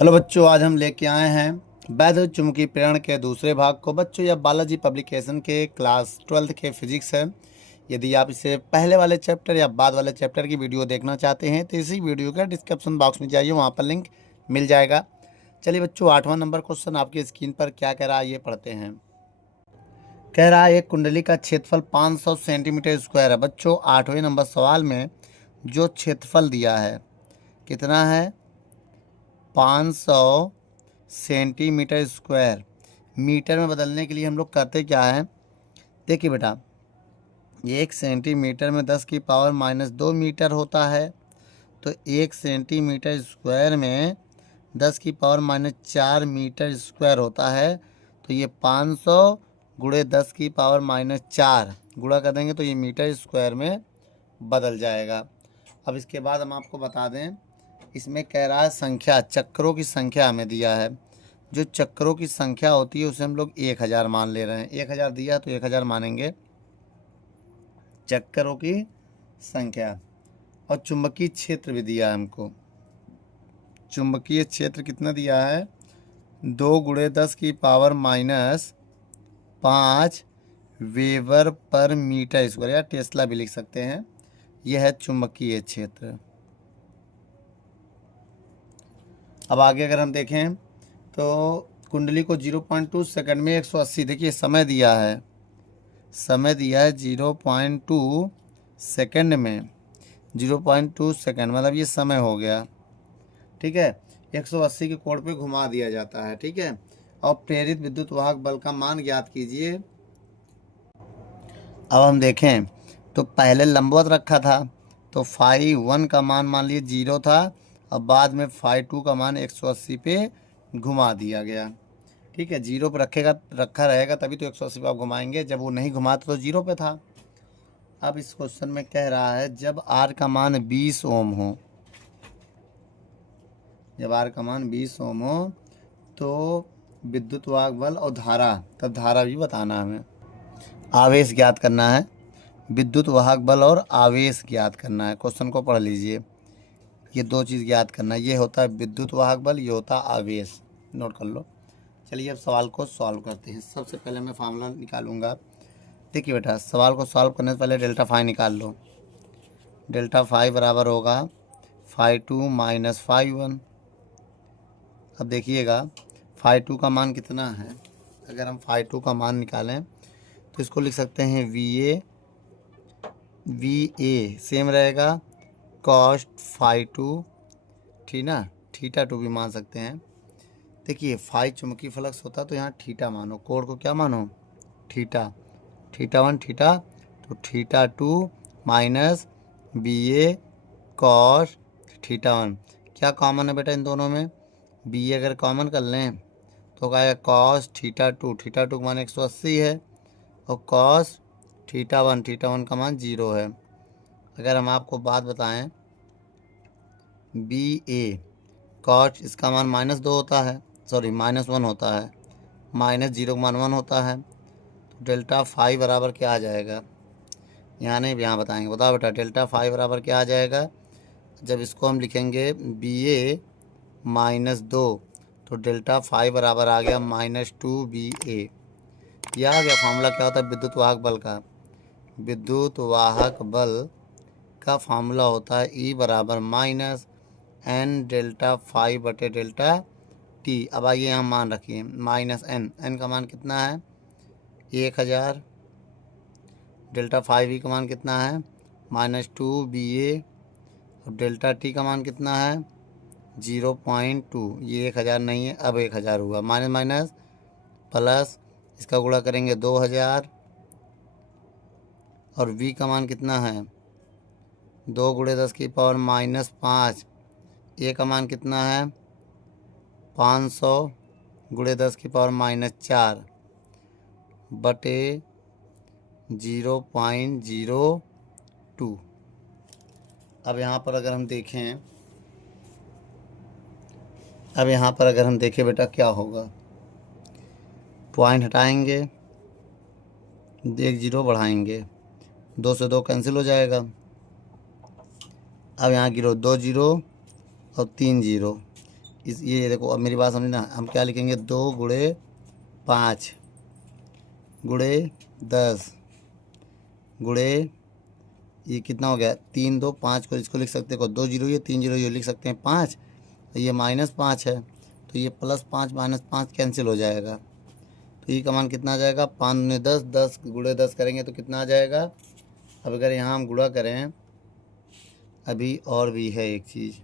Hello बच्चों, आज हम लेके आए हैं वैद्युत चुंबकीय प्रेरण के दूसरे भाग को। बच्चों, यह बालाजी पब्लिकेशन के क्लास 12th के फिजिक्स है। यदि आप इसे पहले वाले चैप्टर या बाद वाले चैप्टर की वीडियो देखना चाहते हैं तो इसी वीडियो का डिस्क्रिप्शन बॉक्स में जाइए, वहाँ पर लिंक मिल जाएगा। चलिए बच्चों, 8वां नंबर क्वेश्चन आपकी स्क्रीन पर क्या कह रहा है ये पढ़ते हैं। कह रहा है एक कुंडली का क्षेत्रफल 500 सेंटीमीटर स्क्वायर है। बच्चों, 8वें नंबर सवाल में जो क्षेत्रफल दिया है कितना है, 500 सेंटीमीटर स्क्वायर। मीटर में बदलने के लिए हम लोग करते क्या है, देखिए बेटा, 1 सेंटीमीटर में 10 की पावर -2 मीटर होता है। तो 1 सेंटीमीटर स्क्वायर में 10 की पावर -4 मीटर स्क्वायर होता है। तो ये 500 गुणे 10 की पावर -4 गुणा कर देंगे तो ये मीटर स्क्वायर में बदल जाएगा। अब इसके बाद हम आपको बता दें, इसमें कह रहा है संख्या, चक्रों की संख्या हमें दिया है। जो चक्रों की संख्या होती है उसे हम लोग 1000 मान ले रहे हैं। 1000 दिया तो 1000 मानेंगे चक्रों की संख्या। और चुंबकीय क्षेत्र भी दिया है हमको। चुंबकीय क्षेत्र कितना दिया है, 2 गुणे 10 की पावर -5 वेबर पर मीटर स्क्वायर, या टेस्ला भी लिख सकते हैं। यह है चुंबकीय क्षेत्र। अब आगे अगर हम देखें तो कुंडली को 0.2 सेकंड में 180, देखिए समय दिया है, समय दिया है 0.2 सेकंड में। 0.2 सेकंड मतलब ये समय हो गया, ठीक है। 180 के कोण पे घुमा दिया जाता है, ठीक है। और प्रेरित विद्युत वाहक बल का मान ज्ञात कीजिए। अब हम देखें तो पहले लंबवत रखा था तो φ1 का मान लिए 0 था, और बाद में φ2 का मान 180 पे घुमा दिया गया, ठीक है। 0 पर रखा रहेगा तभी तो 180 पे आप घुमाएंगे, जब वो नहीं घुमाता तो 0 पे था। अब इस क्वेश्चन में कह रहा है जब R का मान 20 ओम हो, जब R का मान 20 ओम हो तो विद्युत वाहक बल और धारा, तब धारा भी बताना है हमें। आवेश ज्ञात करना है, विद्युत वाहक बल और आवेश ज्ञात करना है। क्वेश्चन को पढ़ लीजिए, ये दो चीज़ ज्ञात करना है। ये होता है विद्युत वाहक बल, ये होता है आवेश, नोट कर लो। चलिए अब सवाल को सॉल्व करते हैं। सबसे पहले मैं फार्मूला निकालूंगा। देखिए बेटा, सवाल को सॉल्व करने से पहले डेल्टा फाई निकाल लो। डेल्टा फाई बराबर होगा φ2 - φ1। अब देखिएगा φ2 का मान कितना है। अगर हम φ2 का मान निकालें तो इसको लिख सकते हैं VA सेम रहेगा कॉस्ट φ2, ठीक ना, θ2 भी मान सकते हैं। देखिए फाई चुंबकीय फ्लक्स होता तो यहाँ थीटा मानो, कोण को क्या मानो, थीटा, θ1 थीटा, तो θ2 माइनस BA कॉस θ1। क्या कॉमन है बेटा इन दोनों में, BA अगर कॉमन कर लें तो क्या है कॉस θ2, θ2 का मान 180 है, और कॉस θ1 का मान 0 है। अगर हम आपको बात बताएं, BA कॉस इसका मान -2 होता है, सॉरी -1 होता है, -0 का मान 1 होता है। तो डेल्टा फाई बराबर क्या आ जाएगा, यहाँ नहीं यहाँ बताएंगे, बताओ बेटा डेल्टा फाई बराबर क्या आ जाएगा। जब इसको हम लिखेंगे BA -2 तो डेल्टा फाई बराबर आ गया -2BA। यह आ गया फार्मूला। क्या होता है विद्युत वाहक बल का, विद्युत वाहक बल का फार्मूला होता है E बराबर -n डेल्टा फाई बटे डेल्टा T। अब आइए यहाँ मान रखिए -n का मान कितना है 1000, डेल्टा फाई का मान कितना है -2BA, और डेल्टा T का मान कितना है 0.2। ये 1000 नहीं है, अब 1000 हुआ, माइनस माइनस प्लस, इसका गुणा करेंगे 2000, और V का मान कितना है 2 गुणे 10 की पावर -5। A का मान कितना है 500 गुणे 10 की पावर -4 बटे 0.02। अब यहाँ पर अगर हम देखें, अब यहाँ पर अगर हम देखें बेटा क्या होगा, पॉइंट हटाएंगे, 1 0 बढ़ाएंगे, 2 से 2 कैंसिल हो जाएगा। अब यहाँ गिरो 2 0 और 3 0, ये देखो, अब मेरी बात समझना, हम क्या लिखेंगे, 2 गुणे 5 गुणे 10 गुणे, ये कितना हो गया, 3 2 5 को इसको लिख सकते हो 2 जीरो, ये 3 जीरो, ये लिख सकते हैं 5, तो ये -5 है, तो ये +5 -5 कैंसिल हो जाएगा। तो ये का मान कितना आ जाएगा, 5 दूनी 10, 10 गुणे 10 करेंगे तो कितना आ जाएगा। अब अगर यहाँ हम गुणा करें, अभी और भी है एक चीज़,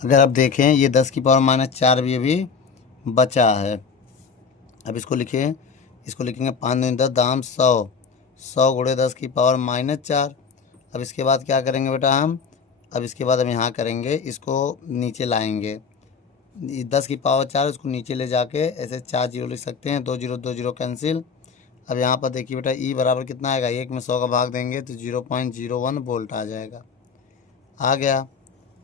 अगर आप देखें ये 10 की पावर -4 भी अभी बचा है। अब इसको लिखें, इसको लिखेंगे 5 दूनी 10, दाम 100, 100 गुणे 10 की पावर -4। अब इसके बाद क्या करेंगे बेटा हम, अब इसके बाद हम यहाँ करेंगे, इसको नीचे लाएंगे, 10 की पावर 4, इसको नीचे ले जाके ऐसे 4 जीरो लिख सकते हैं, 2 जीरो कैंसिल। अब यहाँ पर देखिए बेटा, ई बराबर कितना आएगा, 1 में 100 का भाग देंगे तो 0.01 वोल्ट आ जाएगा, आ गया।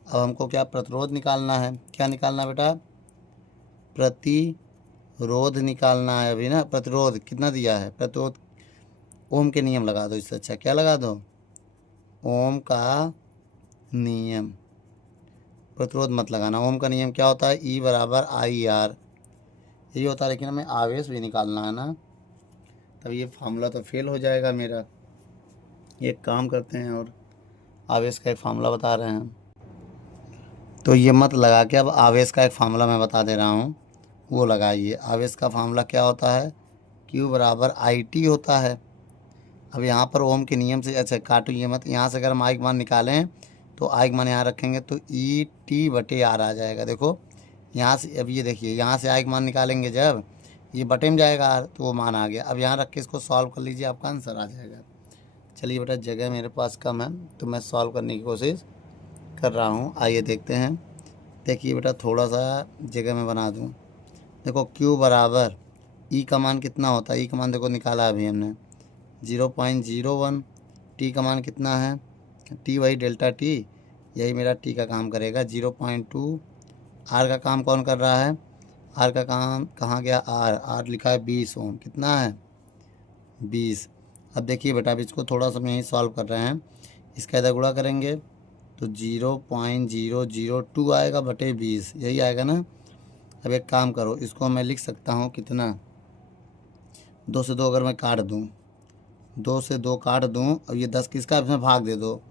अब हमको क्या प्रतिरोध निकालना है, क्या निकालना है बेटा, प्रतिरोध निकालना है अभी ना। प्रतिरोध कितना दिया है, प्रतिरोध ओम के नियम लगा दो, इससे अच्छा क्या लगा दो, ओम का नियम, प्रतिरोध मत लगाना। ओम का नियम क्या होता है, ई बराबर IR, यही होता है, लेकिन हमें आवेश भी निकालना है ना, तब ये फार्मूला तो फेल हो जाएगा मेरा। एक काम करते हैं और आवेश का एक फार्मूला बता रहे हैं, तो ये मत लगा के अब आवेश का एक फार्मूला मैं बता दे रहा हूँ, वो लगाइए। आवेश का फार्मूला क्या होता है, Q बराबर IT होता है। अब यहाँ पर ओम के नियम से, अच्छा काटो ये मत, यहाँ से अगर हम आई का मान निकालें तो आई का मान यहाँ रखेंगे तो ET/R आ जाएगा। देखो यहाँ से, अब ये देखिए यहाँ से आई का मान निकालेंगे, जब ये बटे में जाएगा R, तो वो मान आ गया। अब यहाँ रख के इसको सॉल्व कर लीजिए, आपका आंसर आ जाएगा। चलिए बेटा, जगह मेरे पास कम है तो मैं सॉल्व करने की कोशिश कर रहा हूँ, आइए देखते हैं। देखिए बेटा, थोड़ा सा जगह में बना दूँ। देखो Q बराबर ई का मान कितना होता है, ई का मान देखो निकाला अभी हमने 0.01, टी का मान कितना है, टी वही डेल्टा टी, यही मेरा टी का काम करेगा 0.2। आर का काम कौन कर रहा है, आर का काम कहाँ गया, आर लिखा है 20 ओम, कितना है 20। अब देखिए बेटा, अब इसको थोड़ा सा हम यहीं सॉल्व कर रहे हैं, इसका इधर गुणा करेंगे तो 0.002 आएगा बटे 20, यही आएगा ना। अब एक काम करो, इसको मैं लिख सकता हूँ कितना, 2 से 2 अगर मैं काट दूँ, 2 से 2 काट दूँ, अब ये 10 किसका इसमें भाग दे दो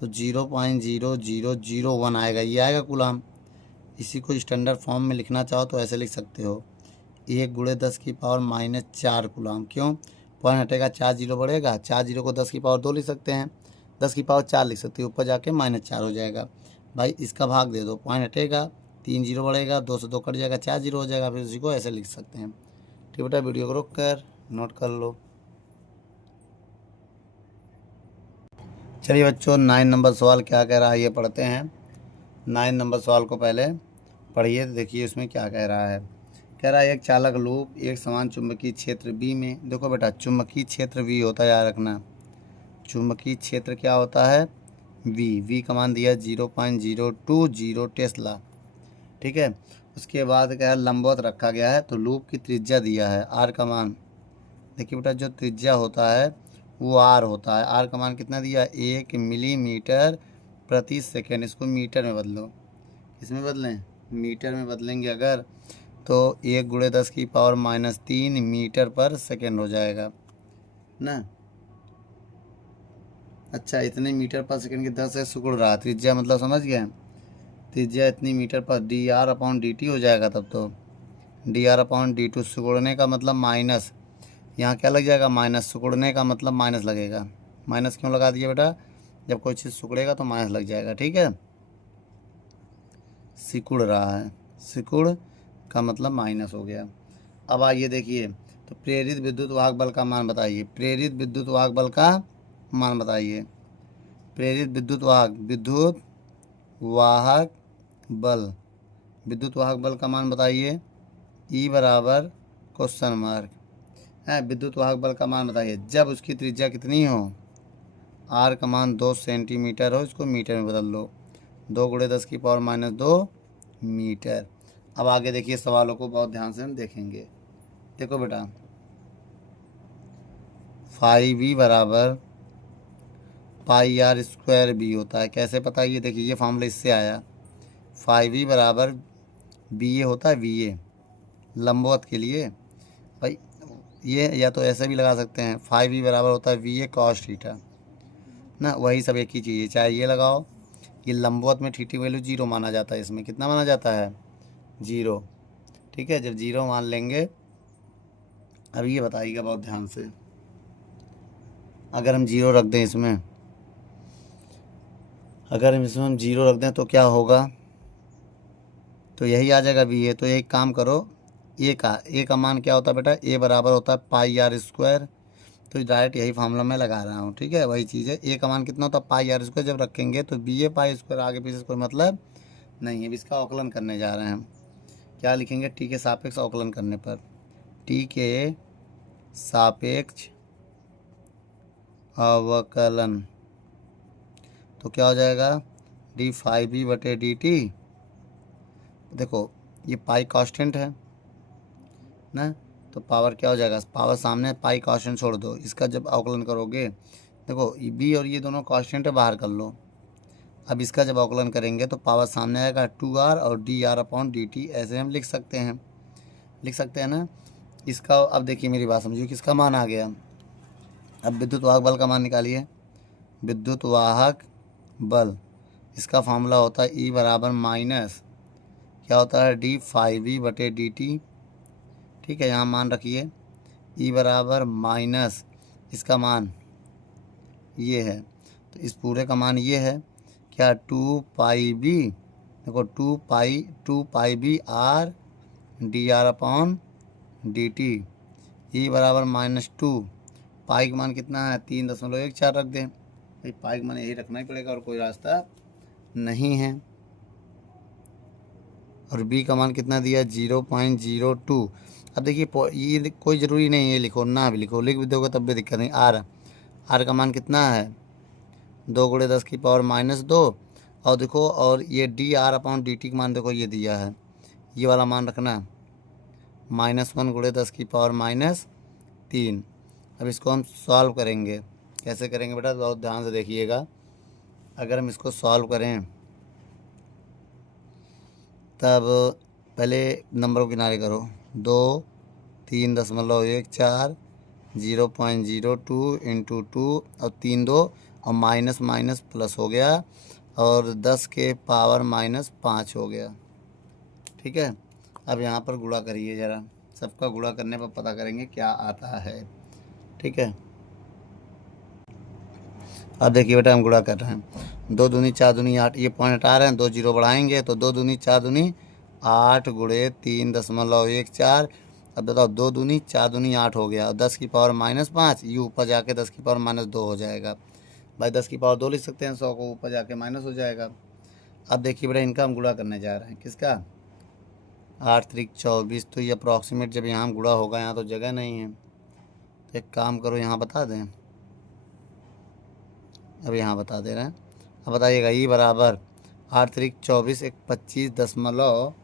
तो 0.0001 आएगा, ये आएगा कूलाम। इसी को स्टैंडर्ड फॉर्म में लिखना चाहो तो ऐसे लिख सकते हो, 1 गुणे 10 की पावर -4 कूलाम। क्यों, पॉइंट हटेगा, 4 जीरो बढ़ेगा, 4 जीरो को 10 की पावर 2 लिख सकते हैं, 10 की पावर 4 लिख सकते हो, ऊपर जाके -4 हो जाएगा। भाई इसका भाग दे दो, पॉइंट हटेगा, 3 जीरो बढ़ेगा, 2 से 2 कट जाएगा, 4 जीरो हो जाएगा, फिर उसी को ऐसे लिख सकते हैं। ठीक बेटा, वीडियो को रोक कर नोट कर लो। चलिए बच्चों, 9 नंबर सवाल क्या कह रहा है ये पढ़ते हैं। 9 नंबर सवाल को पहले पढ़िए, देखिए इसमें क्या कह रहा है। कह रहा है एक चालक लूप एक समान चुंबकीय क्षेत्र B में, देखो बेटा चुंबकीय क्षेत्र V होता है, याद रखना, चुंबकीय क्षेत्र क्या होता है, V का मान दिया 0.020 टेस्ला, ठीक है। उसके बाद क्या है, लंबवत रखा गया है, तो लूप की त्रिज्या दिया है, R का मान, देखिए बेटा जो त्रिज्या होता है वो R होता है, R का मान कितना दिया, 1 मिलीमीटर प्रति सेकेंड, इसको मीटर में बदलो, इसमें बदलें, मीटर में बदलेंगे अगर, तो 1 गुणे 10 की पावर -3 मीटर पर सेकेंड हो जाएगा ना। अच्छा, इतने मीटर पर सेकेंड के 10 से सिकुड़ रहा, त्रिज्या मतलब समझ गए, त्रिज्या इतनी मीटर पर dr/dt हो जाएगा, तब तो dr/d2, सिकुड़ने का मतलब माइनस, यहाँ क्या लग जाएगा माइनस, सिकुड़ने का मतलब माइनस लगेगा। माइनस क्यों लगा दिया बेटा, जब कोई चीज़ सिकुड़ेगा तो माइनस लग जाएगा, ठीक है। सिकुड़ रहा है, सिकुड़ का मतलब माइनस हो गया। अब आइए देखिए, तो प्रेरित विद्युत वाहक बल का मान बताइए, प्रेरित विद्युत वाहक बल का मान बताइए, प्रेरित विद्युत वाहक बल, विद्युत वाहक बल का मान बताइए, ई बराबर क्वेश्चन मार्क है, विद्युत वाहक बल का मान बताइए जब उसकी त्रिज्या कितनी हो, आर का मान 2 सेंटीमीटर हो, इसको मीटर में बदल लो, 2 गुणे 10 की पावर -2 मीटर। अब आगे देखिए, सवालों को बहुत ध्यान से हम देखेंगे। देखो बेटा, 5V बराबर πr² B होता है, कैसे पता, ये देखिए ये फॉर्मूला इससे आया, 5v बराबर बी ए होता है, वी ए लंबवत के लिए भाई, ये या तो ऐसे भी लगा सकते हैं, 5v बराबर होता है वी ए कॉस थीटा ना, वही सब एक ही चीज़ है। चाहे ये लगाओ, ये लंबवत में थीटा वैल्यू 0 माना जाता है, इसमें कितना माना जाता है 0। ठीक है, जब 0 मान लेंगे, अब ये बताइएगा बहुत ध्यान से, अगर हम 0 रख दें इसमें, अगर हम इसमें 0 रख दें तो क्या होगा, तो यही आ जाएगा बी ए। तो एक काम करो, ए का मान क्या होता है बेटा, ए बराबर होता है पाई आर स्क्वायर। तो डायरेक्ट यही फार्मूला मैं लगा रहा हूँ। ठीक है, वही चीज़ है, ए का मान कितना होता है पाई आर स्क्वायर। जब रखेंगे तो बी ए पाई स्क्वायर, आगे पीछे कोई मतलब नहीं है। इसका अवकलन करने जा रहे हैं हम, क्या लिखेंगे, टी के सापेक्ष अवकलन करने पर, टी के सापेक्ष अवकलन तो क्या हो जाएगा, डी 5v बटे डी टी। देखो ये पाई कांस्टेंट है ना, तो पावर क्या हो जाएगा, पावर सामने पाई कांस्टेंट छोड़ दो, इसका जब अवकलन करोगे, देखो बी और ये दोनों कांस्टेंट है, बाहर कर लो। अब इसका जब अवकलन करेंगे तो पावर सामने आएगा 2r और D R upon D T, ऐसे हम लिख सकते हैं ना। इसका अब देखिए मेरी बात समझिए, किसका मान आ गया। अब विद्युत वाहक बल का मान निकालिए। विद्युत वाहक बल, इसका फार्मूला होता है ई बराबर माइनस क्या होता है, डी 5v बटे डी टी। ठीक है, यहाँ मान रखिए, ई बराबर माइनस इसका मान ये है, तो इस पूरे का मान ये है क्या, 2πb, देखो 2πb R D R upon D T. E बराबर -2, पाई का मान कितना है 3.14 रख दें भाई, पाई का मान यही रखना ही पड़ेगा और कोई रास्ता नहीं है। और बी का मान कितना दिया 0.02। अब देखिए ये कोई ज़रूरी नहीं है लिखो, ना भी लिखो, लिख भी दोगे तब भी दिक्कत नहीं। आर का मान कितना है 2 × 10 की पावर -2, और देखो और ये D R upon D T का मान देखो ये दिया है, ये वाला मान रखना -1 × 10 की पावर -3। अब इसको हम सॉल्व करेंगे, कैसे करेंगे बेटा बहुत ध्यान से देखिएगा। अगर हम इसको सॉल्व करें तब पहले नंबर को किनारे करो, 2 3.14 0.02 × 2 और 3 2 और माइनस माइनस प्लस हो गया और 10 के पावर -5 हो गया। ठीक है, अब यहाँ पर गुणा करिए ज़रा, सबका गुणा करने पर पता करेंगे क्या आता है। ठीक है, अब देखिए बेटा हम गुणा कर रहे हैं, 2 दूनी 4 दूनी 8, ये पॉइंट आ रहे हैं, 2 0 बढ़ाएंगे तो 2 दूनी 4 दूनी 8 × 3.14। अब बताओ 2 दूनी 4 दूनी 8 हो गया और 10 की पावर -5, ये ऊपर जाके 10 की पावर -2 हो जाएगा भाई, 10 की पावर 2 लिख सकते हैं, 100 को ऊपर जाके माइनस हो जाएगा। अब देखिए बेटा इनका हम गुणा करने जा रहे हैं, किसका 8 3 24, तो ये अप्रॉक्सीमेट जब यहाँ गुणा होगा, यहाँ तो जगह नहीं है, तो एक काम करो यहाँ बता दें, अब यहाँ बता दे रहे हैं। अब बताइएगा ई बराबर 8 3 24, एक 25 दशमलव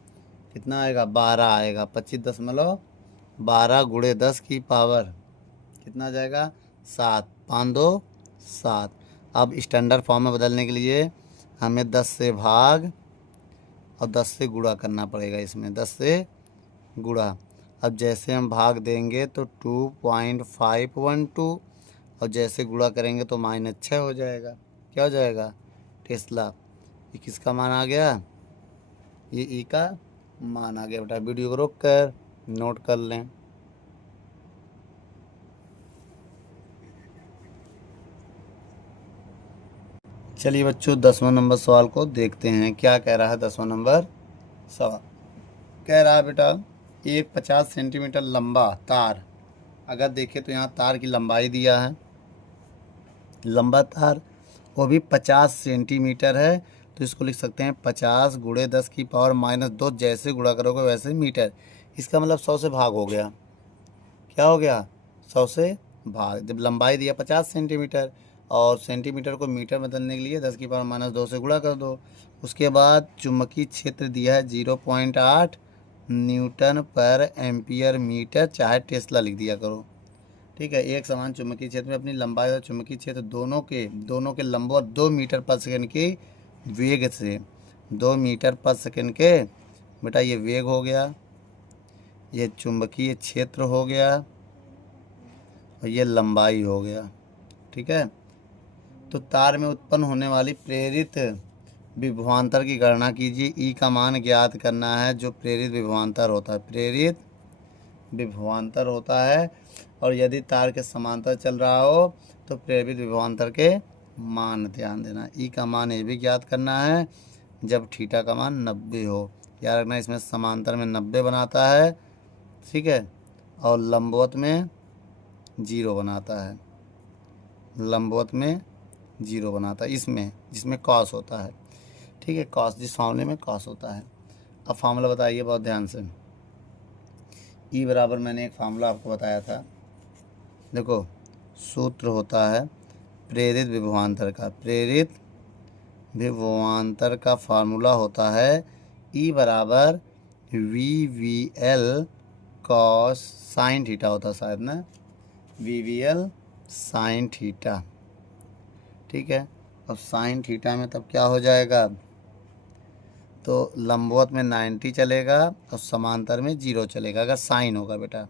कितना आएगा 12 आएगा, 25.12 × 10 की पावर कितना आ जाएगा 7, 5 2 7। अब स्टैंडर्ड फॉर्म में बदलने के लिए हमें 10 से भाग और 10 से गुणा करना पड़ेगा, इसमें 10 से गुणा। अब जैसे हम भाग देंगे तो 2.512 और जैसे गुणा करेंगे तो -6 हो जाएगा, क्या हो जाएगा टेस्ला। ये किसका मान आ गया, ये ई का मान आ गया बेटा। वीडियो को रोक कर नोट कर लें। चलिए बच्चों 10वां नंबर सवाल को देखते हैं, क्या कह रहा है 10वां नंबर सवाल। कह रहा है बेटा एक 50 सेंटीमीटर लंबा तार, अगर देखें तो यहाँ तार की लंबाई दिया है, लंबा तार वो भी 50 सेंटीमीटर है, तो इसको लिख सकते हैं 50 × 10 की पावर -2, जैसे गुणा करोगे वैसे मीटर। इसका मतलब 100 से भाग हो गया, क्या हो गया 100 से भाग। जब लंबाई दिया 50 सेंटीमीटर और सेंटीमीटर को मीटर बदलने के लिए 10 की पावर -2 से गुणा कर दो। उसके बाद चुंबकीय क्षेत्र दिया है 0.8 न्यूटन पर एम्पियर मीटर, चाहे टेस्ला लिख दिया करो। ठीक है, एक समान चुंबकीय क्षेत्र में अपनी लंबाई और चुंबकीय क्षेत्र दोनों के लंबवत 2 मीटर पर सेकंड के वेग से 2 मीटर पर सेकंड के बेटा ये वेग हो गया, ये चुंबकीय क्षेत्र हो गया और ये लंबाई हो गया। ठीक है, तो तार में उत्पन्न होने वाली प्रेरित विभवांतर की गणना कीजिए। ई का मान ज्ञात करना है जो प्रेरित विभवांतर होता है। प्रेरित विभवांतर होता है और यदि तार के समांतर चल रहा हो तो प्रेरित विभवांतर के मान ध्यान देना। ई का मान ये भी ज्ञात करना है जब थीटा का मान 90 हो। याद रखना इसमें समांतर में 90 बनाता है, ठीक है, और लंबवत में 0 बनाता है। लंबवत में 0 बनाता है इसमें जिसमें कॉस होता है। ठीक है, कॉस जिस फार्मूले में कॉस होता है। अब फार्मूला बताइए बहुत ध्यान से। ई बराबर मैंने एक फार्मूला आपको बताया था, देखो सूत्र होता है प्रेरित विभवांतर का। प्रेरित विभवांतर का फार्मूला होता है ई बराबर VVL कॉस साइन थीटा होता है शायद ना, VVL साइन थीटा। ठीक है, अब साइन थीटा में तब क्या हो जाएगा, तो लंबवत में 90 चलेगा और समांतर में 0 चलेगा अगर साइन होगा बेटा।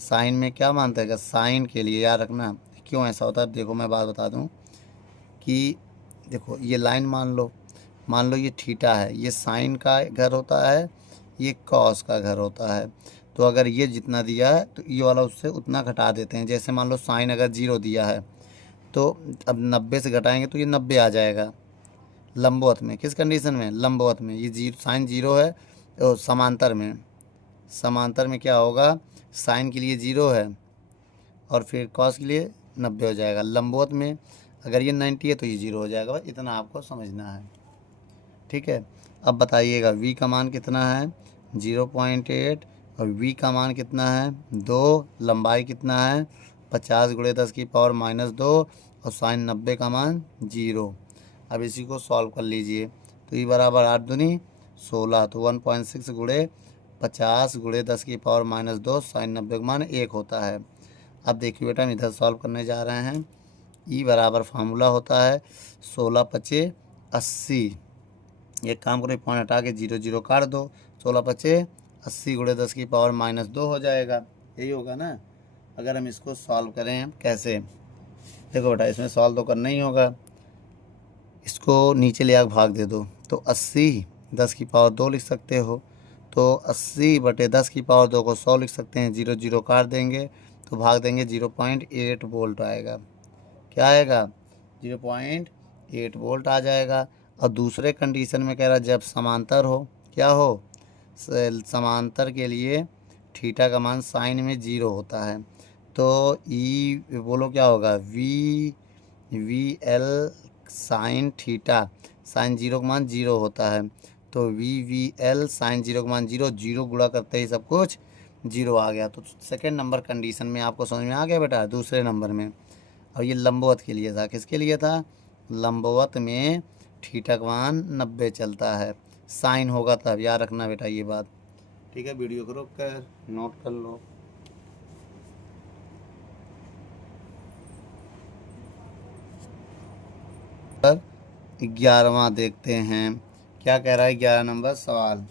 साइन में क्या मानते हैं, साइन के लिए याद रखना क्यों ऐसा होता है। देखो मैं बात बता दूं कि देखो ये लाइन मान लो ये थीटा है, ये साइन का घर होता है, ये कॉस का घर होता है। तो अगर ये जितना दिया है तो ये वाला उससे उतना घटा देते हैं। जैसे मान लो साइन अगर 0 दिया है तो अब 90 से घटाएंगे तो ये 90 आ जाएगा लंबवत में। किस कंडीशन में, लंबवत में। ये जीरो साइन 0 है तो समांतर में क्या होगा, साइन के लिए 0 है और फिर कॉस के लिए 90 हो जाएगा। लंबवत में अगर ये 90 है तो ये 0 हो जाएगा। इतना आपको समझना है। ठीक है, अब बताइएगा v का मान कितना है, 0.8 और v का मान कितना है 2, लंबाई कितना है 50 × 10⁻², और साइन 90 का मान 0। अब इसी को सॉल्व कर लीजिए। तो ई बराबर 8 दूनी 16, तो 1.6 × 50 × 10⁻², साइन 90 का मान 1 होता है। अब देखिए बेटा हम इधर सॉल्व करने जा रहे हैं। ई बराबर फार्मूला होता है 16 × 5 = 80। एक काम करो, पॉइंट हटा के 0 0 काट दो, 16 × 5 = 80 × 10⁻² हो जाएगा। यही होगा ना। अगर हम इसको सॉल्व करें कैसे, देखो बेटा इसमें सॉल्व तो करना ही होगा, इसको नीचे ले आकर भाग दे दो तो 80 10⁻² लिख सकते हो। तो 80/10⁻² को 100 लिख सकते हैं। 0 0 काट देंगे तो भाग देंगे 0.8 वोल्ट आएगा। क्या आएगा, 0.8 वोल्ट आ जाएगा। और दूसरे कंडीशन में कह रहा जब समांतर हो, क्या हो, समांतर के लिए थीटा का मान साइन में 0 होता है। तो ई बोलो क्या होगा, VVL साइन थीटा, साइन 0 का मान 0 होता है। तो VVL साइन 0 का मान 0, 0 गुणा करते ही सब कुछ 0 आ गया। तो सेकेंड नंबर कंडीशन में आपको समझ में आ गया बेटा, दूसरे नंबर में। और ये लंबवत के लिए था, किसके लिए था, लंबवत में थीटा का मान 90 चलता है, साइन होगा तब। याद रखना बेटा ये बात। ठीक है, वीडियो को रोक कर नोट कर लो। पर 11वां देखते हैं क्या कह रहा है। 11 नंबर सवाल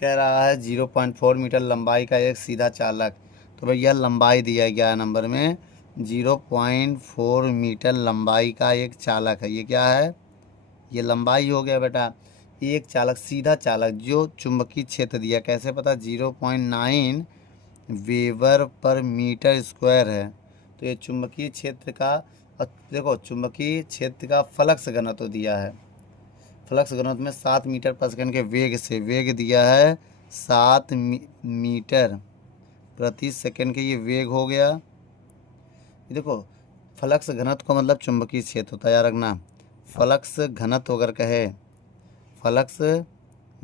कह रहा है 0.4 मीटर लंबाई का एक सीधा चालक। तो भैया लंबाई दिया है 11 नंबर में, 0.4 मीटर लंबाई का एक चालक है। ये क्या है, ये लंबाई हो गया बेटा। एक चालक, सीधा चालक जो चुंबकीय क्षेत्र दिया, कैसे पता, 0.9 वेबर पर मीटर स्क्वायर है। तो ये चुंबकीय क्षेत्र का, देखो चुंबकीय क्षेत्र का फ्लक्स घनत्व दिया है। फ्लक्स घनत्व में 7 मीटर पर सेकंड के वेग से, वेग दिया है 7 मीटर प्रति सेकंड के, ये वेग हो गया। देखो फ्लक्स घनत्व का मतलब चुंबकीय क्षेत्र होता है, याद रखना। फ्लक्स घनत्व अगर कहे, फ्लक्स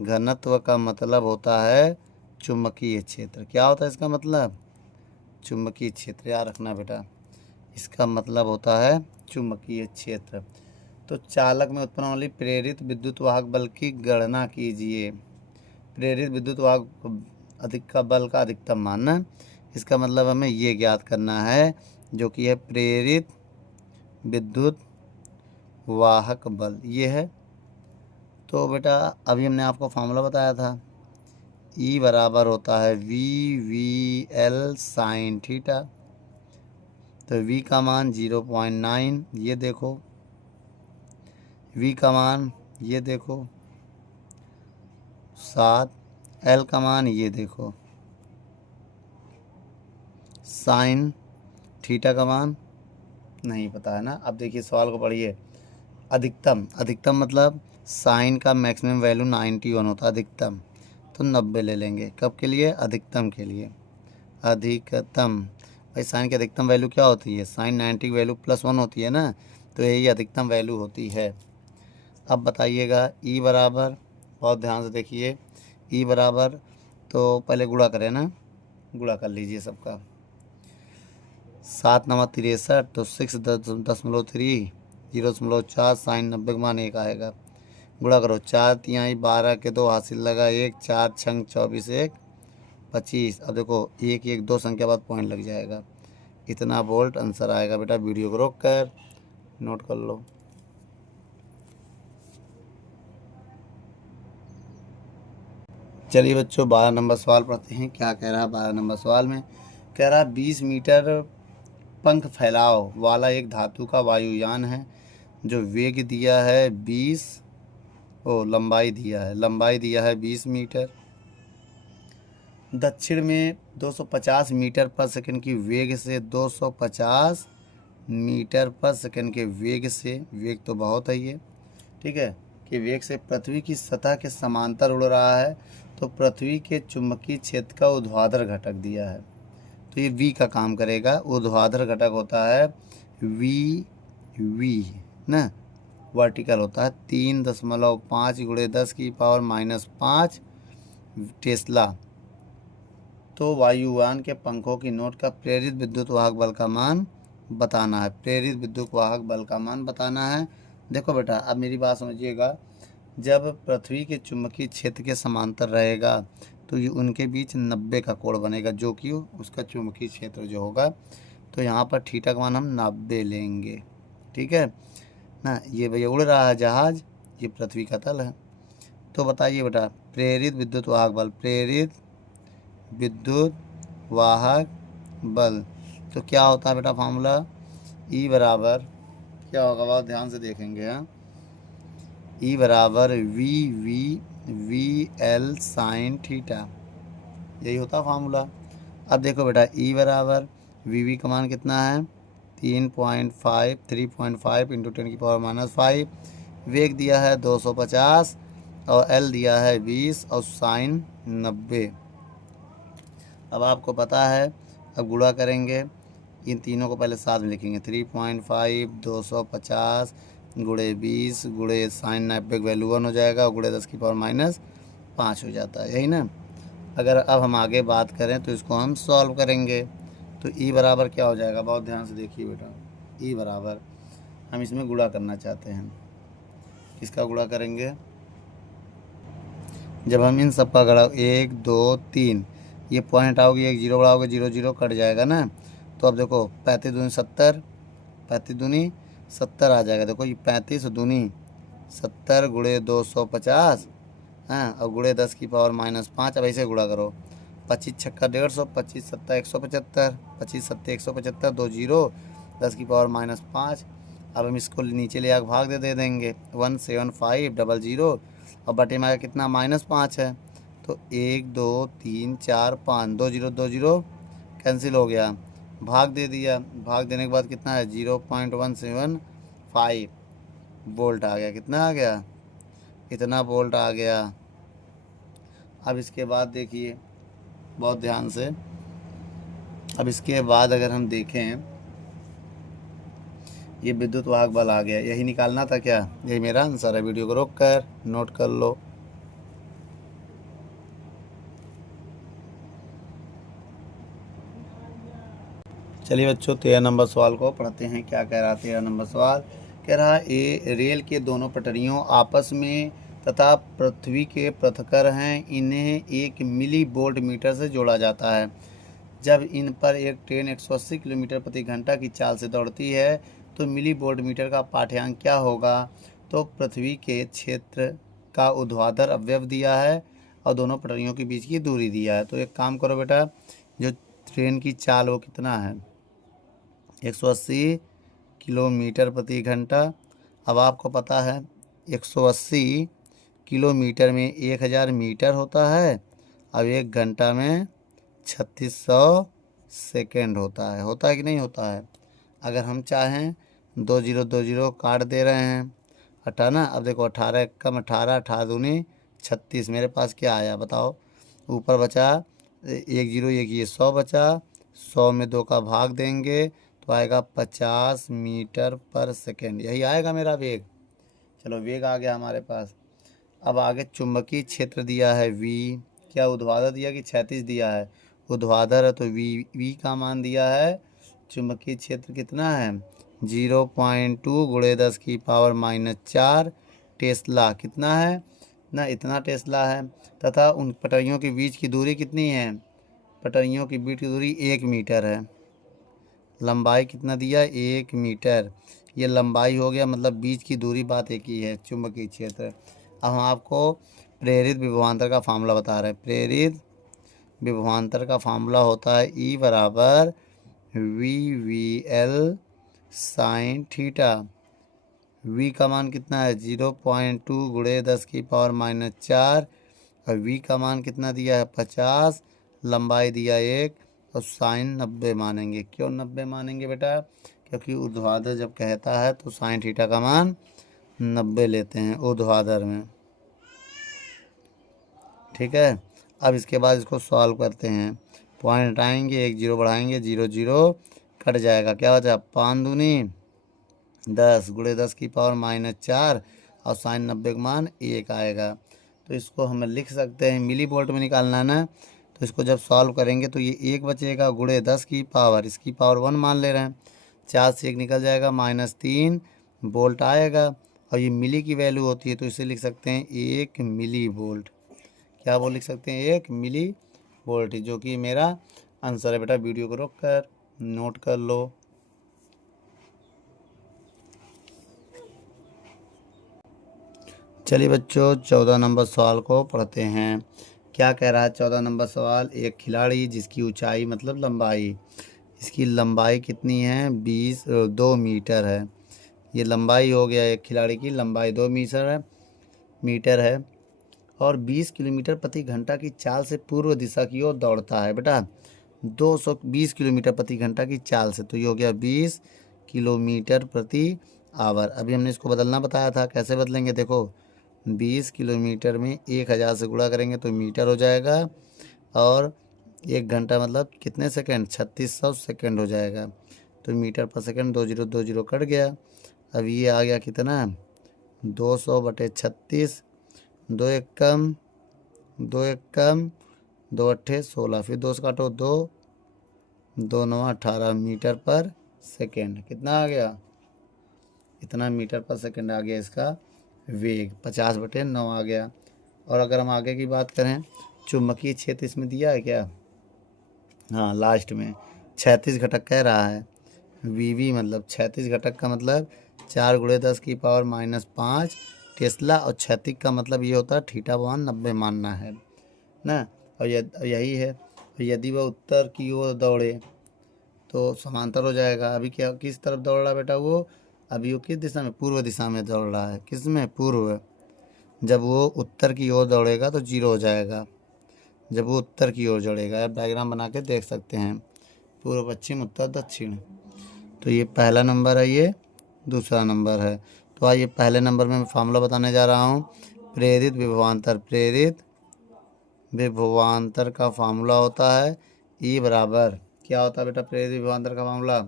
घनत्व का मतलब होता है चुंबकीय क्षेत्र। क्या होता है इसका मतलब, चुंबकीय क्षेत्र। याद रखना बेटा, इसका मतलब होता है चुंबकीय क्षेत्र। तो चालक में उत्पन्न वाली प्रेरित विद्युत वाहक बल की गणना कीजिए। प्रेरित विद्युत वाहक बल का अधिकतम मान, इसका मतलब हमें ये ज्ञात करना है जो कि है प्रेरित विद्युत वाहक बल, ये है। तो बेटा अभी हमने आपको फार्मूला बताया था, ई बराबर होता है VVL साइन थीटा। तो v का मान 0.9, ये देखो v का मान ये देखो 7, l का मान ये देखो, साइन थीटा का मान नहीं पता है ना। अब देखिए सवाल को पढ़िए। अधिकतम मतलब साइन का मैक्सिमम वैल्यू 91 होता है अधिकतम, तो 90 ले लेंगे। कब के लिए? अधिकतम के लिए। अधिकतम भाई साइन की अधिकतम वैल्यू क्या होती है? साइन 90 की वैल्यू +1 होती है ना, तो यही अधिकतम वैल्यू होती है। अब बताइएगा ई बराबर, बहुत ध्यान से देखिए, ई बराबर तो पहले गुणा करें ना, गुणा कर लीजिए सबका। 7 9 63, तो 6.3 0.4 साइन 90 का मान 1 आएगा। गुणा करो, 4 तिहाई 12 के 2 हासिल लगा 1, 4 छंग 24 1 25। अब देखो 1 1 2 संख्या बाद पॉइंट लग जाएगा, इतना वोल्ट आंसर आएगा। बेटा वीडियो को रोक कर नोट कर लो। चलिए बच्चों 12 नंबर सवाल पढ़ते हैं। क्या कह रहा है 12 नंबर सवाल में? कह रहा 20 मीटर पंख फैलाव वाला एक धातु का वायुयान है जो वेग दिया है 20, लंबाई दिया है 20 मीटर, दक्षिण में 250 मीटर पर सेकंड की वेग से 250 मीटर पर सेकंड के वेग से, वेग तो बहुत है ये, ठीक है, कि वेग से पृथ्वी की सतह के समांतर उड़ रहा है, तो पृथ्वी के चुंबकीय क्षेत्र का ऊर्ध्वाधर घटक दिया है, तो ये वी का काम करेगा। ऊर्ध्वाधर घटक होता है वी ना, वर्टिकल होता है 3.5 × 10⁻⁻5 टेस्ला। तो वायुयान के पंखों की नोक का प्रेरित विद्युत वाहक बल का मान बताना है। प्रेरित विद्युत वाहक बल का मान बताना है। देखो बेटा अब मेरी बात समझिएगा, जब पृथ्वी के चुंबकीय क्षेत्र के समांतर रहेगा तो ये उनके बीच 90 का कोण बनेगा, जो कि उसका चुंबकीय क्षेत्र जो होगा। तो यहाँ पर थीटा का मान हम 90 लेंगे, ठीक है ना। ये भैया उड़ रहा है जहाज, ये पृथ्वी का तल है। तो बताइए बेटा प्रेरित विद्युत वाहक बल, प्रेरित विद्युत वाहक बल तो क्या होता है बेटा फार्मूला? ई बराबर क्या होगा, बहुत ध्यान से देखेंगे। हाँ, ई बराबर वी एल साइन थीटा, यही होता फार्मूला। अब देखो बेटा ई बराबर वी का मान कितना है? 3.5 × 10⁻⁻5, वेग दिया है 250 और एल दिया है 20 और साइन 90। अब आपको पता है, अब गुणा करेंगे, इन तीनों को पहले साथ में लिखेंगे। 3.5 250 × 20 × साइन 90 वैल्यू 1 हो जाएगा और × 10⁻5 हो जाता है, यही ना। अगर अब हम आगे बात करें तो इसको हम सॉल्व करेंगे, तो ई बराबर क्या हो जाएगा? बहुत ध्यान से देखिए बेटा, ई बराबर हम इसमें गुणा करना चाहते हैं, किसका गुणा करेंगे? जब हम इन सब का गड़ा 1 2 3, ये पॉइंट आओगे, एक जीरो बढ़ाओगे, 0 0 कट जाएगा ना। तो अब देखो 35 दूनी 70, 35 दूनी 70 आ जाएगा। देखो ये 35 दूनी 70 × 250, हाँ, और × 10⁻⁻5। अब ऐसे गुणा करो, 25 छक्का 150, 25 सत्ता 175, 25 सत्ते 175, 2 0, 10⁻⁻5। अब हम इसको नीचे ले आकर भाग दे देंगे, 17500 और बटे में कितना -5 है, तो 1 2 3 4 5, 2 0 2 0 कैंसिल हो गया, भाग दे दिया। भाग देने के बाद कितना है? 0.175 वोल्ट आ गया। कितना आ गया? इतना वोल्ट आ गया। अब इसके बाद देखिए बहुत ध्यान से, अब इसके बाद अगर हम देखें, ये विद्युत वाहक बल आ गया, यही निकालना था क्या? यही मेरा आंसर है। वीडियो को रोक कर नोट कर लो। चलिए बच्चों 13 नंबर सवाल को पढ़ते हैं। क्या कह रहा है 13 नंबर सवाल? कह रहा है रेल के दोनों पटरियों आपस में तथा पृथ्वी के पृथकर हैं, इन्हें 1 मिली वोल्ट मीटर से जोड़ा जाता है। जब इन पर एक ट्रेन 180 किलोमीटर प्रति घंटा की चाल से दौड़ती है तो मिली वोल्ट मीटर का पाठ्यांक क्या होगा? तो पृथ्वी के क्षेत्र का ऊर्ध्वाधर अवयव दिया है और दोनों पटरियों के बीच की दूरी दिया है। तो एक काम करो बेटा, जो ट्रेन की चाल वो कितना है 180 किलोमीटर प्रति घंटा। अब आपको पता है 180 किलोमीटर में 1000 मीटर होता है। अब 1 घंटा में 3600 सेकेंड होता है कि नहीं होता है। अगर हम चाहें 2020 काट दे रहे हैं हटाना। अब देखो 18 कम 18, 18 दूनी 36, मेरे पास क्या आया बताओ। ऊपर बचा 1 0 1, ये 100 बचा, 100 में 2 का भाग देंगे तो आएगा 50 मीटर पर सेकेंड, यही आएगा मेरा वेग। चलो वेग आ गया हमारे पास। अब आगे चुंबकीय क्षेत्र दिया है V, क्या ऊर्ध्वाधर दिया कि क्षैतिज दिया है, ऊर्ध्वाधर है तो V का मान दिया है। चुंबकीय क्षेत्र कितना है 0.2 गुणे 10⁻⁻4 टेस्ला, कितना है ना, इतना टेस्ला है। तथा उन पटरियों के बीच की दूरी कितनी है, पटरियों के बीच की दूरी 1 मीटर है। लंबाई कितना दिया 1 मीटर, ये लंबाई हो गया, मतलब बीच की दूरी बात एक ही है चुंबकीय क्षेत्र। अब हम आपको प्रेरित विभवांतर का फार्मूला बता रहे हैं। प्रेरित विभवांतर का फार्मूला होता है E बराबर VVL साइन थीटा। V का मान कितना है 0.2 गुणे 10⁻⁻4 और V का मान कितना दिया है 50, लंबाई दिया 1 और साइन 90 मानेंगे। क्यों 90 मानेंगे बेटा, क्योंकि ऊर्ध्वाधर जब कहता है तो साइन थीटा का मान 90 लेते हैं ऊर्ध्वाधर में। ठीक है, अब इसके बाद इसको सॉल्व करते हैं। पॉइंट हटाएंगे, 1 0 बढ़ाएंगे, 0 0 कट जाएगा, क्या हो जाएगा 5 दूनी 10 गुणे 10⁻⁻4 और साइन 90 का मान 1 आएगा। तो इसको हम लिख सकते हैं, मिली वोल्ट में निकालना है ना, तो इसको जब सॉल्व करेंगे तो ये 1 बचेगा गुणे 10 की पावर, इसकी पावर 1 मान ले रहे हैं, 4 से 1 निकल जाएगा -3 वोल्ट आएगा। और ये मिली की वैल्यू होती है तो इसे लिख सकते हैं 1 मिली वोल्ट। क्या वो लिख सकते हैं 1 मिली वोल्ट, जो कि मेरा आंसर है बेटा। वीडियो को रोक कर नोट कर लो। चलिए बच्चों 14 नंबर सवाल को पढ़ते हैं। क्या कह रहा है 14 नंबर सवाल, एक खिलाड़ी जिसकी ऊंचाई मतलब लंबाई, इसकी लंबाई कितनी है 2 मीटर है। ये लंबाई हो गया, एक खिलाड़ी की लंबाई 2 मीटर है और 20 किलोमीटर प्रति घंटा की चाल से पूर्व दिशा की ओर दौड़ता है बेटा, 220 किलोमीटर प्रति घंटा की चाल से। तो ये हो गया 20 किलोमीटर प्रति आवर। अभी हमने इसको बदलना बताया था, कैसे बदलेंगे देखो, 20 किलोमीटर में 1000 से गुणा करेंगे तो मीटर हो जाएगा और 1 घंटा मतलब कितने सेकंड 3600 सेकंड हो जाएगा। तो मीटर पर सेकंड 2 0 2 0 कट गया। अब ये आ गया कितना 200/36, 2 1 कम 2 1 कम 2 8 16, फिर 2 से काटो 2 2 9 18 मीटर पर सेकंड, कितना आ गया इतना मीटर पर सेकंड आ गया इसका वेग, 50/9 आ गया। और अगर हम आगे की बात करें, चुंबकीय क्षेत्र इसमें दिया है क्या, हाँ लास्ट में 36 घटक कह रहा है। वीवी मतलब 36 घटक का मतलब 4 गुणे 10⁻⁻5 टेस्ला, और क्षैतिज का मतलब ये होता है थीटा मान 90 मानना है ना। और यही है, यदि वह उत्तर की ओर दौड़े तो समांतर हो जाएगा। अभी क्या किस तरफ दौड़ रहा बेटा वो, अभी वो किस दिशा में, पूर्व दिशा में दौड़ रहा है, किस में पूर्व। जब वो उत्तर की ओर दौड़ेगा तो 0 हो जाएगा, जब वो उत्तर की ओर दौड़ेगा। आप डायग्राम बना के देख सकते हैं, पूर्व पश्चिम उत्तर दक्षिण। तो ये पहला नंबर है, ये दूसरा नंबर है। तो आइए पहले नंबर में मैं फार्मूला बताने जा रहा हूँ, प्रेरित विभवांतर। प्रेरित विभवांतर का फार्मूला होता है E बराबर, क्या होता है बेटा प्रेरित विभवांतर का फार्मूला,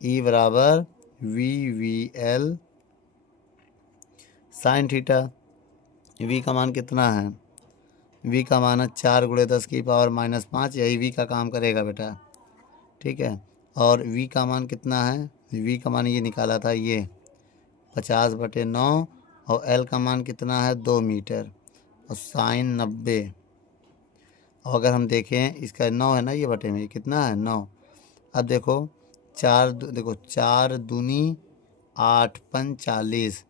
E बराबर VVL साइन थीटा। V का मान कितना है, V का मान है 4 गुणे 10⁻⁻5, यही V का काम करेगा बेटा, ठीक है। और V का मान कितना है, V का मान ये निकाला था ये 50/9, और L का मान कितना है 2 मीटर और साइन 90। और अगर हम देखें इसका 9 है ना, ये बटे में कितना है 9। अब देखो 4 दूनी 8 5 40,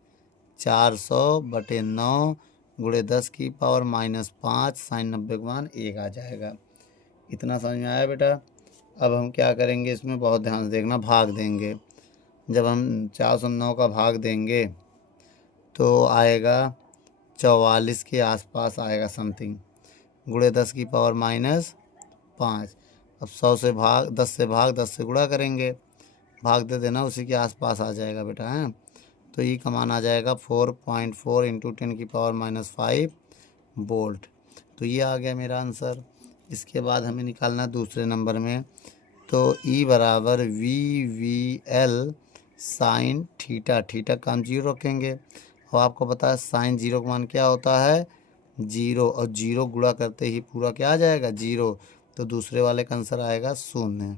400/9 गुणे 10 की पावर -5 sin 90 का मान 1 आ जाएगा। इतना समझ में आया बेटा। अब हम क्या करेंगे, इसमें बहुत ध्यान से देखना, भाग देंगे। जब हम 409 का भाग देंगे तो आएगा 44 के आसपास आएगा समथिंग, गुणे 10 की पावर -5। अब 100 से भाग 10 से भाग 10 से गुणा करेंगे, भाग दे देना, उसी के आसपास आ जाएगा बेटा हैं। तो ई का मान आ जाएगा 4.4 इंटू 10 की पावर -5 वोल्ट। तो ये आ गया मेरा आंसर। इसके बाद हमें निकालना दूसरे नंबर में, तो ई बराबर VVL साइन थीटा, थीटा का हम 0 रखेंगे। और आपको पता है साइन 0 का मान क्या होता है, 0, और 0 गुणा करते ही पूरा क्या आ जाएगा, 0। तो दूसरे वाले का आंसर आएगा 0।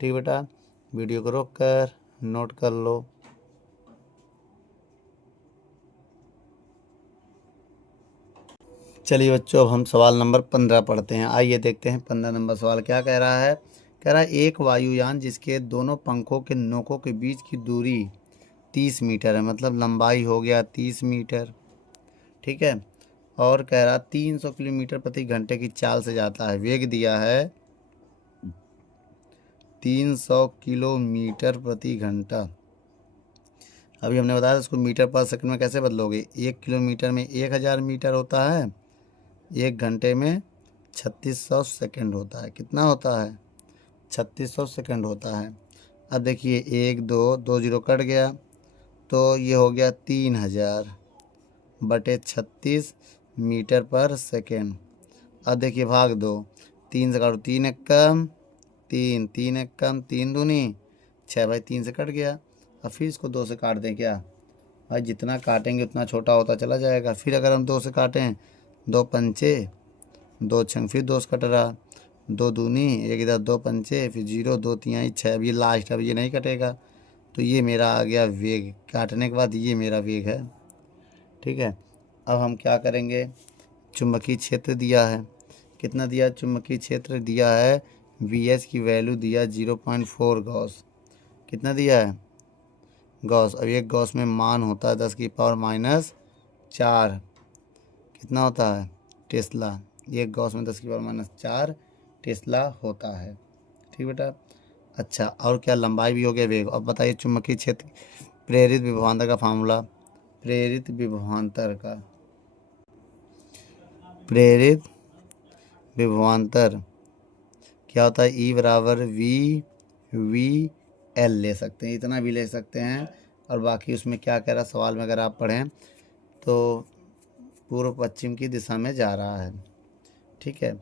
ठीक बेटा, वीडियो को रोक कर नोट कर लो। चलिए बच्चों, अब हम सवाल नंबर 15 पढ़ते हैं। आइए देखते हैं 15 नंबर सवाल क्या कह रहा है। कह रहा है एक वायुयान जिसके दोनों पंखों के नोकों के बीच की दूरी 30 मीटर है, मतलब लंबाई हो गया 30 मीटर। ठीक है, और कह रहा 300 किलोमीटर प्रति घंटे की चाल से जाता है, वेग दिया है 300 किलोमीटर प्रति घंटा। अभी हमने बताया इसको मीटर पर सेकंड में कैसे बदलोगे, 1 किलोमीटर में 1000 मीटर होता है, 1 घंटे में 3600 सेकंड होता है। कितना होता है, 3600 सेकंड होता है। अब देखिए 1 2 2 जीरो कट गया, तो ये हो गया 3000 बटे 36 मीटर पर सेकेंड। अब देखिए भाग दो, 3 से काटो, 3 एक कम 3, 3 एक कम 3 दूनी 6, भाई 3 से कट गया। अब फिर इसको 2 से काट दें क्या, भाई जितना काटेंगे उतना छोटा होता चला जाएगा। फिर अगर हम 2 से काटें, 2 पंचे 2 छंग, फिर 2 से कट रहा, 2 दूनी, एक इधर 2 पंचे, फिर 0 2 तिहाई 6, अब ये लास्ट, अब ये नहीं कटेगा। तो ये मेरा आ गया वेग, काटने के बाद ये मेरा वेग है। ठीक है, अब हम क्या करेंगे, चुंबकीय क्षेत्र दिया है, कितना दिया, चुंबकीय क्षेत्र दिया है VH की वैल्यू दिया 0.4 गॉस। कितना दिया है, गॉस। अब एक गॉस में मान होता है 10 की पावर -4, कितना होता है, टेस्ला। एक गॉस में 10 की पावर -4 टेस्ला होता है। ठीक बेटा। अच्छा, और क्या, लंबाई भी हो गया, वेग। अब बताइए चुंबकीय क्षेत्र, प्रेरित विभवांतर का फार्मूला, प्रेरित विभवांतर का, प्रेरित विभवांतर क्या होता है, ई बराबर VVL ले सकते हैं, इतना भी ले सकते हैं। और बाकी उसमें क्या कह रहा सवाल में, अगर आप पढ़ें तो पूर्व पश्चिम की दिशा में जा रहा है। ठीक है,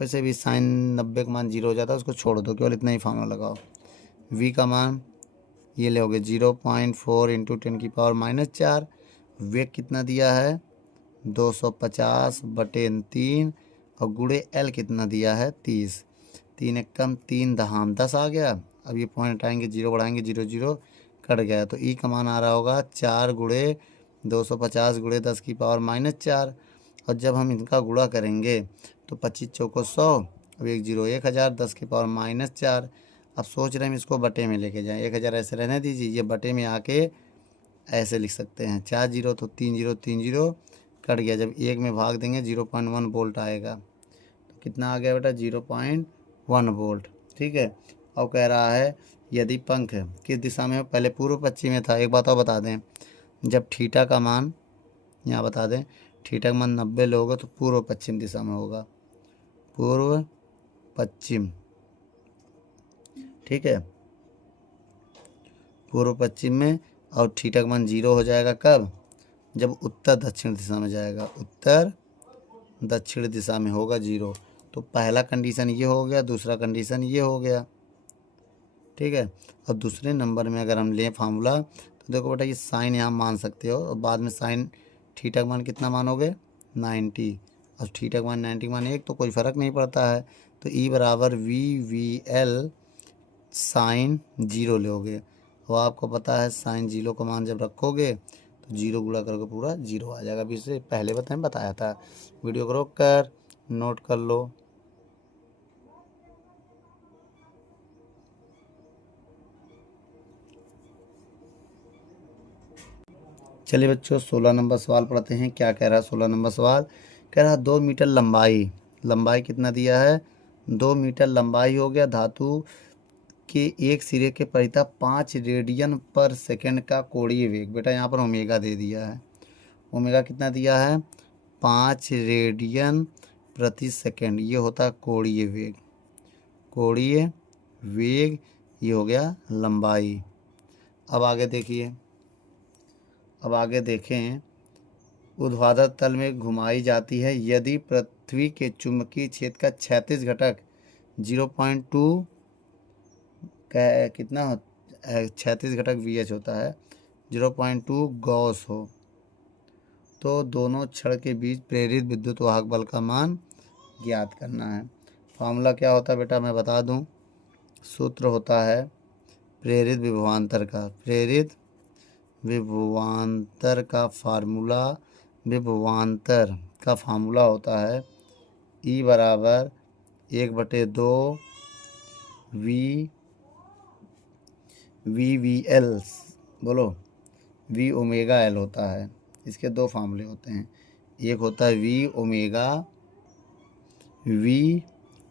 वैसे भी साइन 90 का मान 0 हो जाता है, उसको छोड़ दो, केवल इतना ही फार्मूला लगाओ। V का मान ये लोगे 0.4 इंटू 10 की पावर -4। वेग कितना दिया है, 250 बटे 3, और गुणे L कितना दिया है, 30। 3 एक कम 3 दहाम 10 आ गया। अब ये पॉइंट हटाएंगे, 0 बढ़ाएंगे, 0 0 कट गया। तो ई का मान आ रहा होगा 4 गुणे 250 गुणे 10 की पावर -4। और जब हम इनका गुणा करेंगे तो 25 चौको 100, अब 1 0 1000, 10 की पावर -4। अब सोच रहे हैं हम इसको बटे में लेके जाएं, 1000 ऐसे रहने दीजिए, ये बटे में आके ऐसे लिख सकते हैं, 4 0 तो 3 0 3 0 कट गया। जब एक में भाग देंगे 0.1 वोल्ट आएगा। तो कितना आ गया बेटा, 0.1 वोल्ट। ठीक है, और कह रहा है यदि पंख किस दिशा में हो, पहले पूर्व पश्चिम में था। एक बात और बता दें, जब थीटा का मान, यहाँ बता दें, थीटा का मान 90 लोगे तो पूर्व पश्चिम दिशा में होगा, पूर्व पश्चिम। ठीक है, पूर्व पश्चिम में। और थीटा का मान 0 हो जाएगा कब, जब उत्तर दक्षिण दिशा में जाएगा, उत्तर दक्षिण दिशा में होगा 0। तो पहला कंडीशन ये हो गया, दूसरा कंडीशन ये हो गया। ठीक है, और दूसरे नंबर में अगर हम लें फार्मूला, तो देखो बेटा ये साइन यहाँ मान सकते हो, और बाद में साइन थीटा का मान कितना मानोगे, 90, और थीटा का मान 90 का मान 1, तो कोई फ़र्क नहीं पड़ता है। तो ई बराबर VVL साइन 0 लोगे, और आपको पता है साइन 0 का मान जब रखोगे तो 0 गुणा करके पूरा 0 आ जाएगा। अभी इससे पहले बताया था। वीडियो को रोक कर नोट कर लो। चलिए बच्चों 16 नंबर सवाल पढ़ते हैं। क्या कह रहा है 16 नंबर सवाल? कह रहा 2 मीटर लंबाई, लंबाई कितना दिया है? 2 मीटर लंबाई हो गया। धातु के एक सिरे के परितः 5 रेडियन पर सेकंड का कोणीय वेग, बेटा यहाँ पर ओमेगा दे दिया है। ओमेगा कितना दिया है? 5 रेडियन प्रति सेकंड, ये होता है कोणीय वेग। कोणीय वेग ये हो गया लंबाई। अब आगे देखिए, अब आगे देखें, ऊर्ध्वाधर तल में घुमाई जाती है यदि पृथ्वी के चुंबकीय क्षेत्र का क्षैतिज घटक 0.2 कितना क्षैतिज घटक VH होता है 0.2 गॉस हो तो दोनों छड़ के बीच प्रेरित विद्युत वाहक बल का मान ज्ञात करना है। फॉर्मूला क्या होता है बेटा मैं बता दूं। सूत्र होता है प्रेरित विभवांतर का, प्रेरित विभवांतर का फार्मूला, विभवांतर का फार्मूला होता है E बराबर 1/2 VL, बोलो V ओमेगा L होता है। इसके दो फार्मूले होते हैं, एक होता है V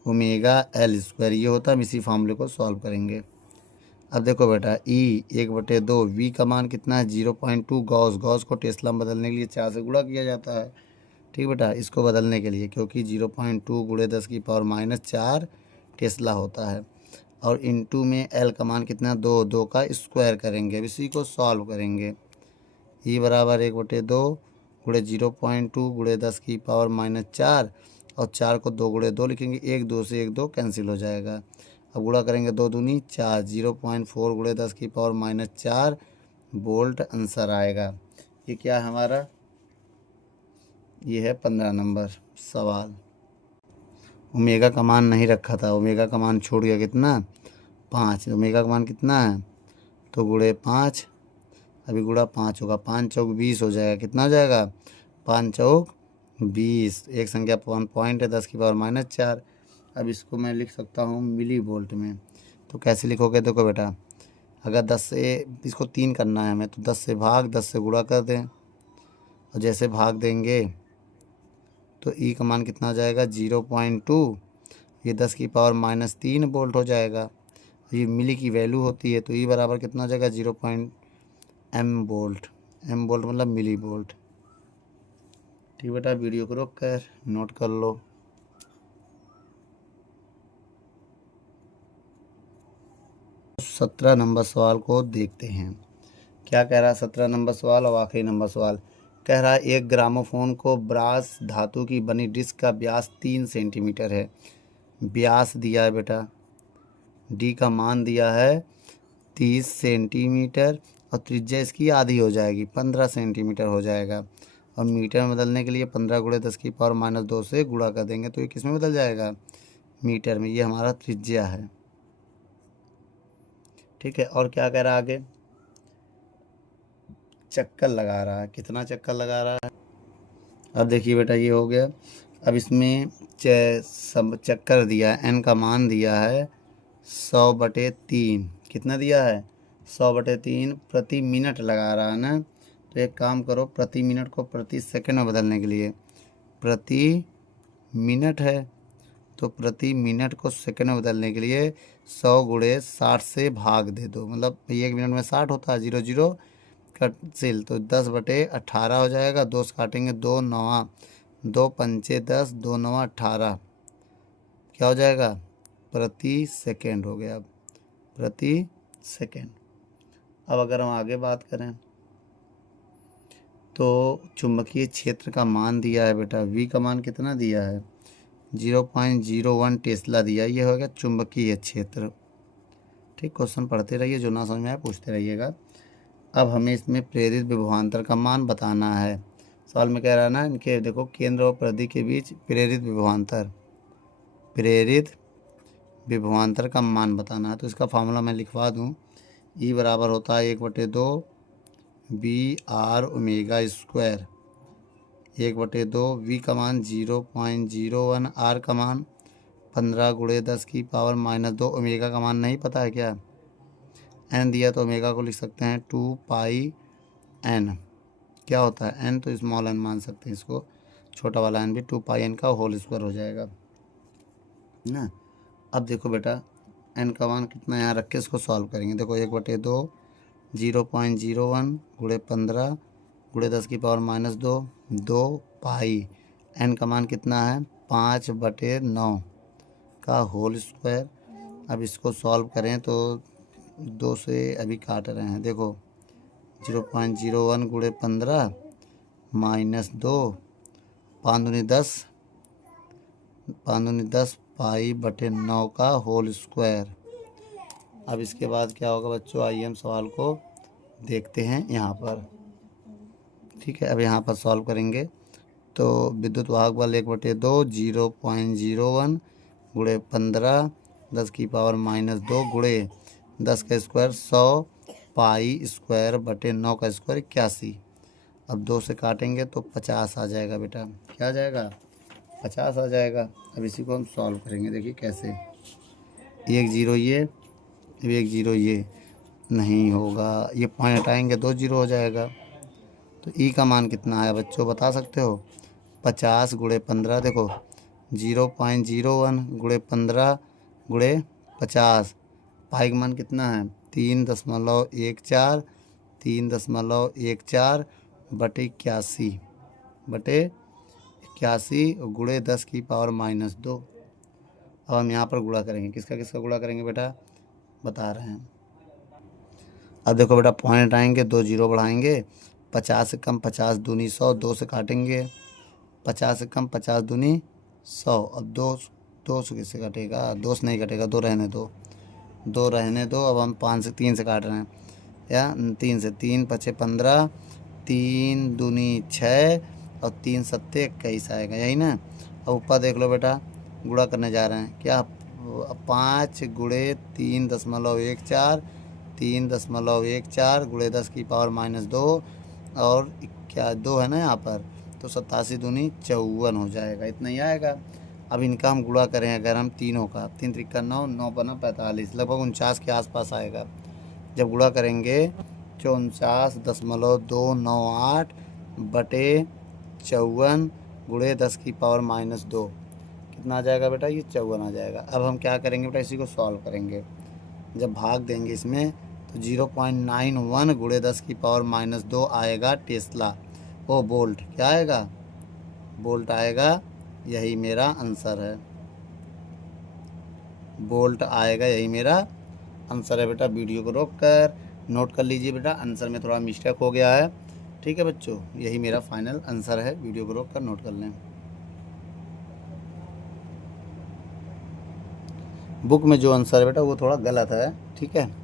ओमेगा L स्क्वायर, ये होता है। हम इसी फार्मूले को सॉल्व करेंगे। अब देखो बेटा E 1/2 V का मान कितना है 0.2 गॉस, गॉस को टेस्ला में बदलने के लिए 4 से गुणा किया जाता है। ठीक बेटा, इसको बदलने के लिए क्योंकि 0.2 × 10⁻⁴ टेस्ला होता है। और इनटू में L का मान कितना 2, 2 का स्क्वायर करेंगे। अब इसी को सॉल्व करेंगे। E बराबर 1/2 × 0.2 × 10⁻⁴ और 4 को 2 × 2 लिखेंगे। 1 2 से 1 2 कैंसिल हो जाएगा। अब गुणा करेंगे 2 दूनी 4, 0.4 × 10⁻⁴ वोल्ट आंसर आएगा। ये क्या है हमारा? ये है 15 नंबर सवाल। ओमेगा का मान नहीं रखा था, ओमेगा का मान छोड़ गया कितना 5। ओमेगा का मान कितना है तो गुणे 5, अभी गुणा 5 होगा, 5 चौक 20 हो जाएगा। कितना हो जाएगा 5 चौक 20। एक संख्या पॉइंट है 10⁻⁴। अब इसको मैं लिख सकता हूँ मिली वोल्ट में। तो कैसे लिखोगे? देखो बेटा अगर 10 से इसको 3 करना है हमें तो 10 से भाग 10 से गुणा कर दें और जैसे भाग देंगे तो E का मान कितना हो जाएगा 0.2, ये 10⁻³ वोल्ट हो जाएगा। ये मिली की वैल्यू होती है तो E बराबर कितना हो जाएगा 0.m वोल्ट। m वोल्ट मतलब मिली वोल्ट। ठीक बेटा, वीडियो को रोक कर नोट कर लो। तो 17 नंबर सवाल को देखते हैं। क्या कह रहा है 17 नंबर सवाल और आखिरी नंबर सवाल? कह रहा है एक ग्रामोफोन को ब्रास धातु की बनी डिस्क का व्यास 3 सेंटीमीटर है। व्यास दिया है बेटा, डी का मान दिया है 30 सेंटीमीटर और त्रिज्या इसकी आधी हो जाएगी 15 सेंटीमीटर हो जाएगा। और मीटर में बदलने के लिए 15 × 10⁻⁻2 से गुणा कर देंगे तो ये किस में बदल जाएगा मीटर में। ये हमारा त्रिज्या है। ठीक है, और क्या कह रहा है आगे? चक्कर लगा रहा है। कितना चक्कर लगा रहा है? अब देखिए बेटा ये हो गया। अब इसमें सब चक्कर दिया है, n का मान दिया है 100/3। कितना दिया है 100/3 प्रति मिनट लगा रहा है ना। तो एक काम करो, प्रति मिनट को प्रति सेकंड में बदलने के लिए, प्रति मिनट है तो प्रति मिनट को सेकंड में बदलने के लिए 100 × 60 से भाग दे दो। मतलब 1 मिनट में 60 होता है, 0 0 कट तो 10/18 हो जाएगा। 2 से काटेंगे 2 9 2 5 10 2 9 18, क्या हो जाएगा प्रति सेकंड हो गया। अब प्रति सेकंड। अब अगर हम आगे बात करें तो चुंबकीय क्षेत्र का मान दिया है बेटा, V का मान कितना दिया है 0.01 टेस्ला दिया। ये हो गया चुंबकीय क्षेत्र। ठीक, क्वेश्चन पढ़ते रहिए, जो ना समझ में आए पूछते रहिएगा। अब हमें इसमें प्रेरित विभवांतर का मान बताना है। सवाल में कह रहा है ना, इनके देखो केंद्र और परिधि के बीच प्रेरित विभवांतर का मान बताना है। तो इसका फार्मूला मैं लिखवा दूं। E बराबर होता है 1/2 VR ओमेगा स्क्वायर, 1/2 V का मान 0.01, R का मान 15 × 10⁻⁻2। ओमेगा का मान नहीं पता है क्या? n दिया तो ओमेगा को लिख सकते हैं 2πn। क्या होता है n, तो स्मॉल n मान सकते हैं इसको, छोटा वाला n भी 2 पाई n का होल स्क्वायर हो जाएगा ना। अब देखो बेटा n का मान कितना यहाँ रख के इसको सॉल्व करेंगे। देखो 1/2 0.01 गुणे 15 गुणे 10 की पावर -2 2 पाई n का मान कितना है 5/9 का होल स्क्वायर। अब इसको सॉल्व करें तो 2 से अभी काट रहे हैं। देखो 0.01 गुणे 15 -2 5 दूनी 10 पाई/9 का होल स्क्वायर। अब इसके बाद क्या होगा बच्चों, आइए हम सवाल को देखते हैं यहाँ पर। ठीक है, अब यहाँ पर सॉल्व करेंगे तो विद्युत वाहक बल 1/2 0.01 गुणे 15 10 की पावर -2 गुणे 10 का स्क्वायर 100 पाई स्क्वायर बटे 9 का स्क्वायर 81। अब 2 से काटेंगे तो 50 आ जाएगा बेटा। क्या आ जाएगा 50 आ जाएगा। अब इसी को हम सॉल्व करेंगे, देखिए कैसे। 1 0 ये 1 0 ये नहीं होगा, ये पॉइंट हटाएंगे 2 0 हो जाएगा। तो ई का मान कितना है बच्चों बता सकते हो 50 गुणे 15। देखो 0.01 गुणे 15 गुणे 50 पाई का मान कितना है 3.14 3.14 बटे 81 गुणे 10 की पावर -2। अब हम यहाँ पर गुणा करेंगे, किसका किसका गुणा करेंगे बेटा बता रहे हैं। अब देखो बेटा पॉइंट आएंगे 2 0 बढ़ाएंगे, 50 से कम 50 दूनी 100 2 से काटेंगे, 50 से कम 50 दूनी 100। अब 2 से किससे कटेगा 2 से नहीं कटेगा, 2 रहने दो। अब हम 5 से 3 से काट रहे हैं या 3 से 3 5 15 3 दूनी 6 और 3 सत्ते 21 आएगा, यही ना। अब ऊपर देख लो बेटा गुणा करने जा रहे हैं क्या 5 गुणे 3.14 3.14 गुणे 10 की पावर -2 और क्या 2 है ना यहाँ पर, तो 87 दूनी 54 हो जाएगा, इतना ही आएगा। अब इनका हम गुणा करें अगर हम तीनों का 3 त्रिका 9 9 बना 45 लगभग 49 के आसपास आएगा। जब गुणा करेंगे 49.298 बटे 54 गुणे 10 की पावर -2 कितना आ जाएगा बेटा ये 54 आ जाएगा। अब हम क्या करेंगे बेटा इसी को सॉल्व करेंगे। जब भाग देंगे इसमें तो 0.91 गुणे 10 की पावर -2 आएगा टेस्ला वो बोल्ट। क्या आएगा बोल्ट आएगा, यही मेरा आंसर है। बोल्ट आएगा, यही मेरा आंसर है बेटा। वीडियो को रोक कर नोट कर लीजिए बेटा, आंसर में थोड़ा मिस्टेक हो गया है। ठीक है बच्चों, यही मेरा फाइनल आंसर है। वीडियो को रोक कर नोट कर लें। बुक में जो आंसर है बेटा वो थोड़ा गलत है, ठीक है।